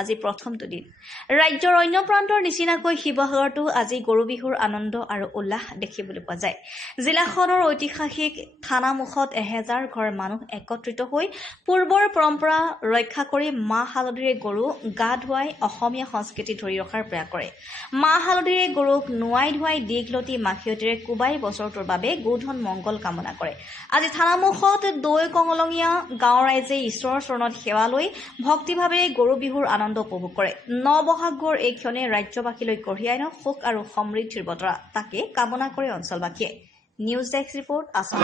আজি প্ৰথমটো দিন ৰাজ্যৰ অন্য প্ৰান্তৰ নিচিনাকৈ শিৱসাগৰতো আজি গৰু বিহুৰ আনন্দ আৰু উল্লাস দেখিবলৈ পোৱা যায় জিলাখনৰ ঐতিহাসিক থানামুখত 1000 ঘৰ মানুহ একত্ৰিত হৈ পূৰ্বৰ পৰম্পৰা ৰক্ষা কৰি মাহ হালধিৰে গৰু গা ধুৱাই অসমীয়া সংস্কৃতি ধৰি ৰখাৰ প্ৰয়াস কৰে মাহ হালধিৰে গৰুক নুৱাই ধুৱাই দীঘলতি মাখিয়তিৰে কুবাই বছৰটোৰ বাবে গোধন মংগল কামনা কৰে আজি থানামুখত দৈ কঙলঙীয়া গাঁৱৰ ৰাইজে ঈশ্বৰৰ চৰণত সেৱা লৈ ভক্তিভাৱেৰে গৰু বিহুৰ আনন্দ উপভোগ কৰে নবহাগৰ এই ক্ষণে ৰাজ্যবাসীলৈ কঢ়িয়াই আনক সুখ আৰু সমৃদ্ধিৰ বতৰা তাকে কামনা কৰে অঞ্চলবাসীয়ে নিউজ ডেস্ক ৰিপৰ্ট আসাম